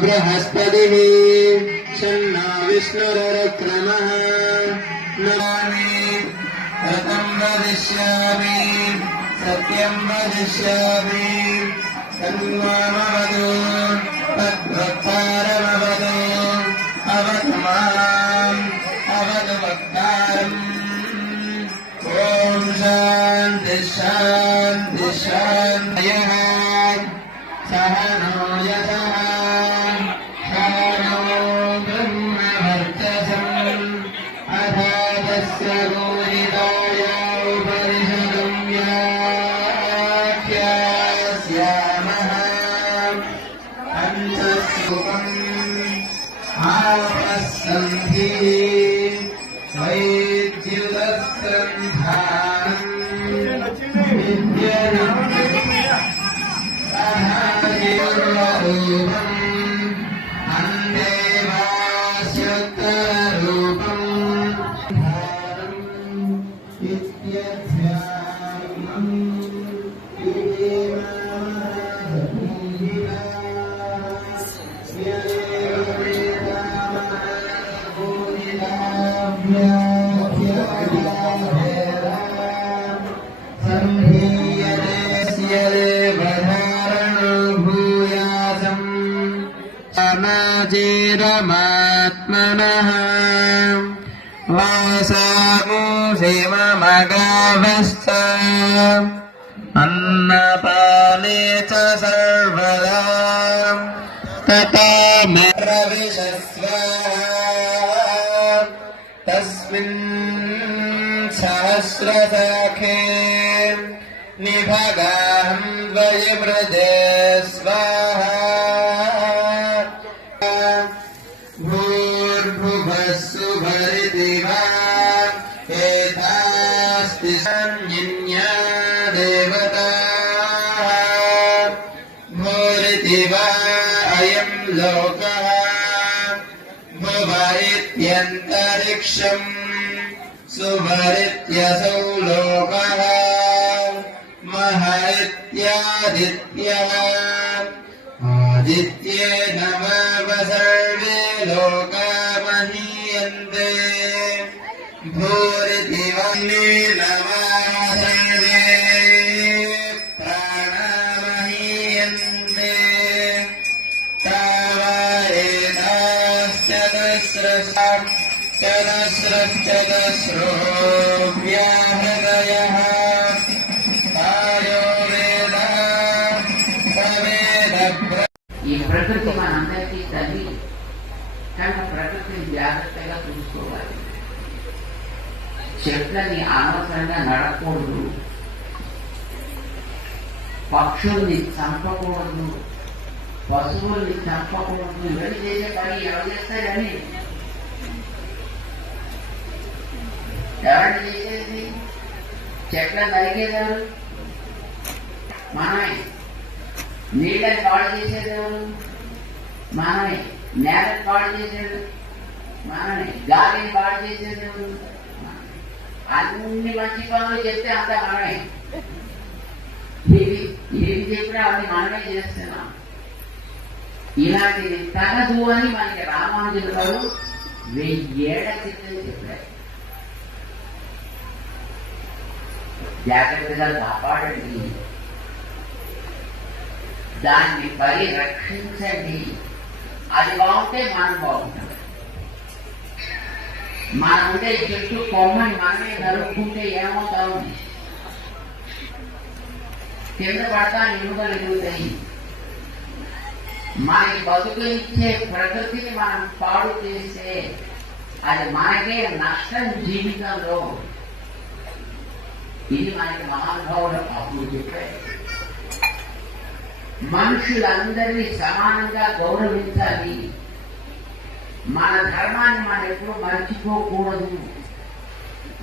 बृहस्पतिः शन्नो विष्णुरुक्रमः रतं वदिष्यामि सत्यं वदिष्यामि तन्मामवतु तद्वक्तारमवतु अवतु माम् अवतु वक्तारम् ॐ शान्ति शान्ति शान्तिः सह नो यतः सनो ब्रह्मवर्चसम् अथातस्य गोरिताय उपनिषदं व्याख्यास्यामः पञ्चश्लोकम् आपस्सन्धिः वैद्युतसन्धानम् समाजेरमात्मनः वासामुषिममगावश्च अन्नपाने च सर्वदा तथा प्रविशस्व तस्मिन् सहस्रशाखे निभगाहं द्वयमृजे स्वाहा संज्ञा देवताः भूरिति वा अयं लोकः भुव इत्यन्तरिक्षम् सुभरित्यसौ लोकः मह इत्यादित्यः आदित्येन सर्वे लोका महीयन्ते भूरिति वह्नेन सर्वे प्राणामहीयन्ते तावरेताश्चतस्रो व्याहृतयः तायो वेद प्रवेद ఈ ప్రకృతి మనందరికీ తల్లి కానీ ప్రకృతిని జాగ్రత్తగా చూసుకోవాలి. చెట్లని అనవసరంగా నడకూడదు, పక్షుల్ని చంపకూడదు, పశువుల్ని చంపకూడదు. ఇవన్నీ చేసే పని ఎవరు చేస్తారని ఎవరిని చేసేది? చెట్లను నరికేదారు మనమే, నీళ్ళని పాడు చేసేదేవారు మనమే, నేలని పాడు చేసేది మనమే, గాలిని పాడు చేసేదేవారు. అన్ని మంచి పనులు చెప్తే అంతా మనమే, ఏమి చెప్పినా అన్ని మనమే చేస్తున్నాం. ఇలాంటిది తగదు అని మనకి రామానుజులు గారు 1000 ఏళ్ల క్రితం చెప్పారు. జాగ్రత్తగా కాపాడండి, దాన్ని పరిరక్షించండి. అది బాగుంటే మనం బాగుంటుంది. మనం ఉంటే చెట్టు కొమ్మని మనమే నరుక్కుంటే ఏమవుతాము? కింద పడతా ఎముకలు ఎదుగుతాయి. మనకి బతుకునిచ్చే ప్రకృతిని మనం పాడు చేస్తే అది మనకే నష్టం జీవితంలో. ఇది మనకి మహానుభావుడు అప్పుడు చెప్పారు. మనుషులందరినీ సమానంగా గౌరవించాలి. మన ధర్మాన్ని మనం ఎప్పుడు మర్చిపోకూడదు,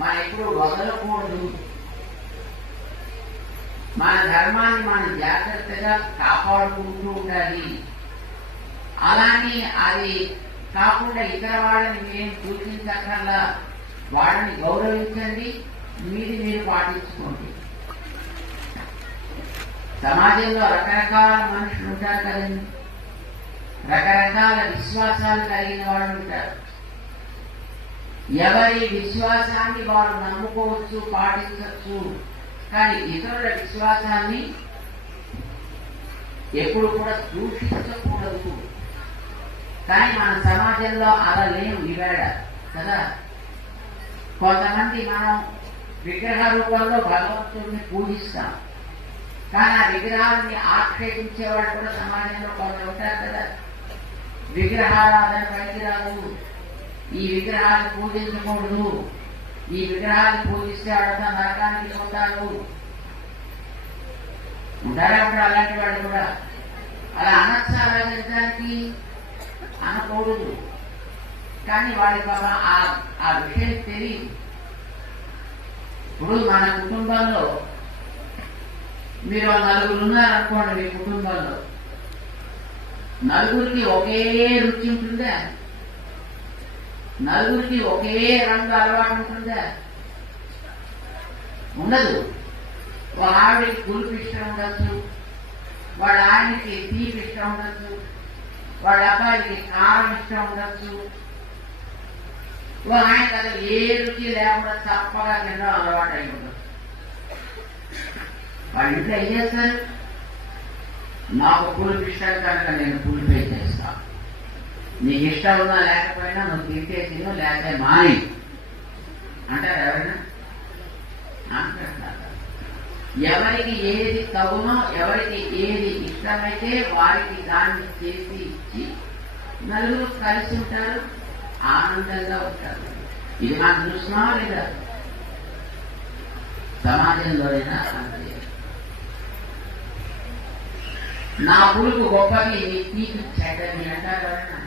మనం ఎప్పుడు వదలకూడదు. మన ధర్మాన్ని మనం జాగ్రత్తగా కాపాడుకుంటూ ఉండాలి. అలానే అది కాకుండా ఇతర వాళ్ళని మేము సూచించక్కర్లా, వాళ్ళని గౌరవించండి, మీరు పాటించుకోండి. సమాజంలో రకరకాల మనుషులు ఉంటారు కదండి, రకరకాల విశ్వాసాలు కలిగిన వాళ్ళు ఉంటారు. ఎవరి విశ్వాసాన్ని వారు నమ్ముకోవచ్చు, పాటించవచ్చు. కానీ ఇతరుల విశ్వాసాన్ని ఎప్పుడు కూడా దూషించకూడదు. కానీ మన సమాజంలో అలా లేవు ఈవేళ కదా. కొంతమంది మనం విగ్రహ రూపంలో భగవంతుడిని పూజిస్తాం, కానీ ఆ విగ్రహాన్ని ఆక్షేపించే వాళ్ళు కూడా సమాజంలో కొందరు ఉంటారు కదా. విగ్రహారాధన పనికిరాదు, ఈ విగ్రహాన్ని పూజించకూడదు, ఈ విగ్రహాన్ని పూజిస్తే వాళ్ళంతా నరకానికి పోతారు ఉంటారా ఉంటారు అలాంటి వాళ్ళు కూడా. అలా అనొచ్చా ఆరాధించడానికి? అనకూడదు. కానీ వాడి బాబా ఆ విషయం తెలియదు. ఇప్పుడు మన కుటుంబంలో మీరు నలుగురు ఉన్నారనుకోండి, మీ కుటుంబంలో నలుగురికి ఒకే రుచి ఉంటుందా? నలుగురికి ఒకే రంగు అలవాటు ఉంటుందా? ఉండదు. వాళ్ళ ఆవిడకి పులుపు ఇష్టం ఉండొచ్చు, వాళ్ళ ఆయనకి తీపి ఇష్టం ఉండొచ్చు, వాళ్ళ అబ్బాయికి కారం ఇష్టం ఉండొచ్చు, వాళ్ళ ఆయనకి అసలు ఏ రుచి లేకుండా తప్పగా తినడం అలవాటు అయి ఉండదు. వాళ్ళ ఇంట్లో ఏం చేస్తారు? నాకు పులుపు ఇష్టం కనుక నేను పులుపే చేస్తాను, నీకు ఇష్టం ఉన్నా లేకపోయినా నువ్వు తింటే తిను, లేకపోతే మాని అంటారు ఎవరైనా? అంటారు. ఎవరికి ఏది తగునో, ఎవరికి ఏది ఇష్టమైతే వారికి దాన్ని చేసి ఇచ్చి నలుగురు కలిసి ఉంటారు, ఆనందంగా ఉంటారు. ఇది మనం చూస్తున్నావా లేదా? సమాజంలోనైనా అంతే. నా పులుపు గొప్పది, నీ తీపి చెడ్డని అంటారు ఎవరైనా?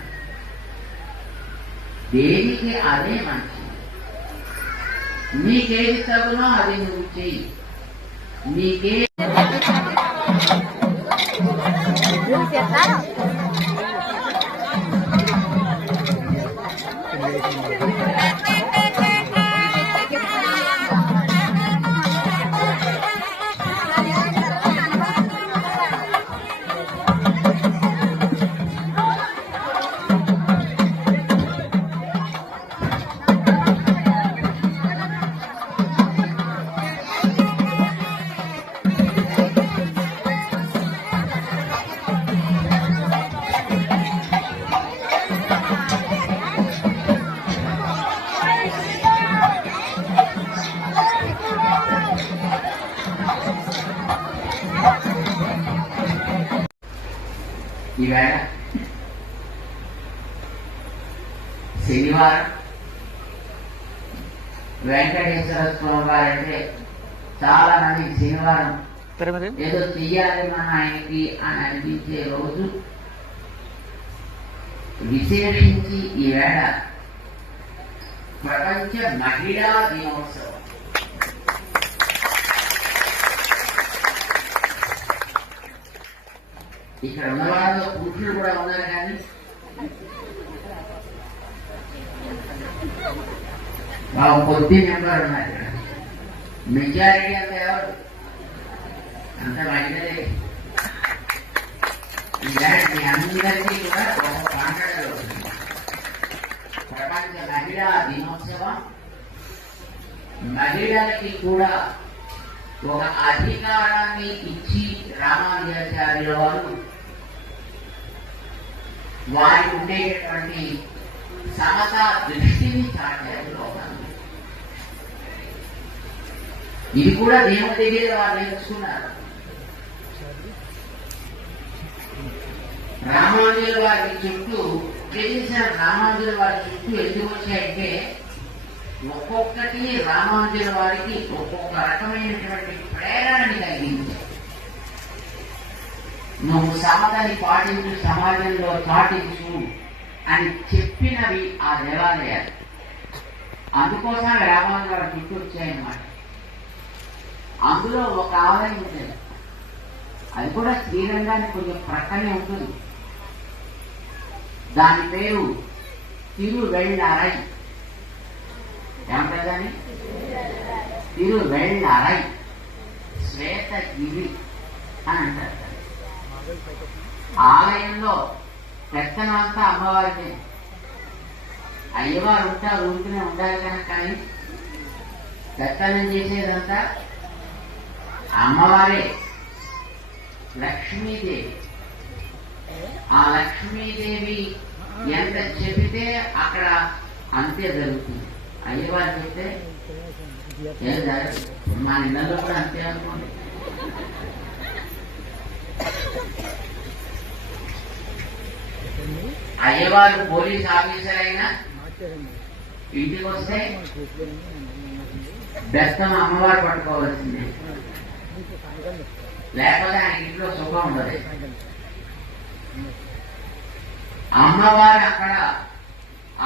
దేనికి అదే మంచిది. నీకేది తగునో అది నువ్వు చెయ్యి. నీకే ఈవేళ శనివారం వెంకటేశ్వర స్వామి వారంటే చాలా మందికి శనివారం ఏదో చెయ్యాలి మన ఆయనకి అని అనిపించే రోజు. విశేషించి ఈవేళ ప్రపంచ మహిళా దినోత్సవం. ఇక్కడ ఉన్న వాళ్ళలో పురుషులు కూడా ఉన్నారు, కానీ కొద్ది మెంబర్ ఉన్నారు. ఇక్కడ మెజారిటీ అంతా ఎవరు? అంత మహిళలే. ఇలాంటి అందరికీ కూడా ఒక పండుగ ప్రపంచ మహిళా దినోత్సవం. మహిళలకి కూడా ఒక అధికారాన్ని ఇచ్చి రామానుజాచార్యుల వారు వారి ఉండేటటువంటి సమతా దృష్టిని చాటారు లోకాన్ని. ఇది కూడా దేవుని దగ్గర వారు నేర్చుకున్నారు. రామానుజుల వారి చుట్టూ రామానుజుల వారి చుట్టూ ఎందుకు వచ్చాయంటే, ఒక్కొక్కటి రామానుజుల వారికి ఒక్కొక్క రకమైనటువంటి ప్రేరణని కలిగింది. నువ్వు సమతని పాటించు, సమాజంలో చాటించు అని చెప్పినవి ఆ దేవాలయాలు. అందుకోసం రామానుజుల వారి చుట్టూ వచ్చాయన్నమాట. అందులో ఒక ఆలయం ఉంటుంది, అది కూడా శ్రీరంగానికి కొంచెం ప్రక్కనే ఉంటుంది. దాని పేరు తిరువెళ్ళరై. ఏమంటారని? తిరువెళ్ళరై, శ్వేతగిరి అని అంటారు. ఆలయంలో పెత్తనంతా అమ్మవారిదే. అయ్యవారు ఉంటారు, ఊరికనే ఉండాలి కనుక, కానీ పెత్తనం చేసేదంతా అమ్మవారే, లక్ష్మీదేవి. ఆ లక్ష్మీదేవి ఎంత చెబితే అక్కడ అంతే జరుగుతుంది. అయ్యవారు చెప్తే ఏం జరగదు. మా ఇళ్ళలో కూడా అంతే అనుకోండి. అయ్యవారు పోలీస్ ఆఫీసర్ అయినా ఇంటికి వస్తే బెస్తం అమ్మవారు పట్టుకోవాల్సిందే, లేకపోతే ఆయన ఇంట్లో సుఖం ఉండదు. అమ్మవారు అక్కడ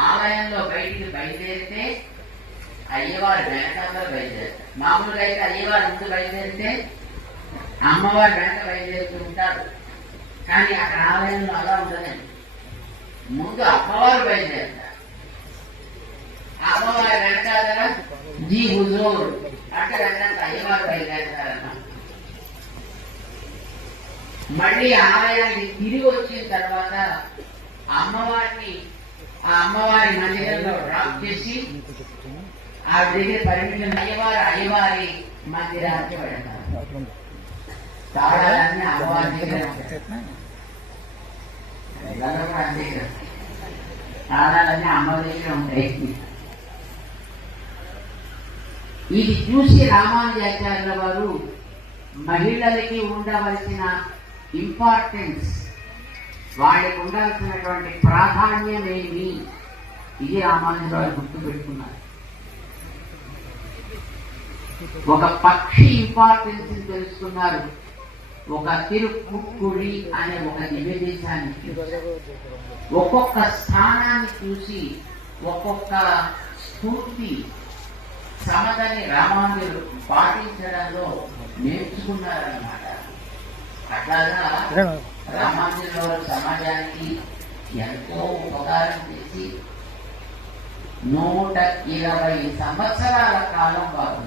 ఆలయంలో బయటికి బయలుదేరితే అయ్యవారు వెనకాల బయలుదేరుతారు. మామూలుగా అయితే అయ్యవారు ముందు బయలుదేరితే అమ్మవారు వెనక బయలుదేరుతూ ఉంటారు. కానీ అక్కడ ఆలయంలో అలా ఉండదండి. ముందు అమ్మవారు బయలుదేరుతారు, అమ్మవారి వెనకాల జీ హుజూర్ అంటే వెనక అయ్యవారు బయలుదేరుతారన్న. మళ్ళీ ఆలయానికి తిరిగి వచ్చిన తర్వాత అమ్మవారిని ఆ అమ్మవారి మందిరంలో డ్రాప్ చేసి ఆ దగ్గర పర్మిషన్ అయ్యవారి మందిరానికి వెళ్తారు. తాళాలన్నీ అమ్మవారి దగ్గర తాళాలన్నీ అమ్మ దగ్గర ఉంటాయి. ఇది చూసి రామానుజాచార్యుల వారు మహిళలకి ఉండవలసిన ఇంపార్టెన్స్, వాళ్ళకి ఉండాల్సినటువంటి ప్రాధాన్యమేమి, ఇది రామానుజరావు గుర్తు పెట్టుకున్నారు. ఒక పక్షి ఇంపార్టెన్స్ తెలుసుకున్నారు. ఒక తిరుపుక్కుడి అనే ఒక దివ్యదేశాన్ని చూసి, ఒక్కొక్క స్థానాన్ని చూసి ఒక్కొక్క స్ఫూర్తి సమతని రామానుజులు పాటించడంలో నేర్చుకున్నారన్నమాట. అట్లాగా రామానుజుల సమాజానికి ఎంతో ఉపకారం చేసి 120 సంవత్సరాల కాలం వారు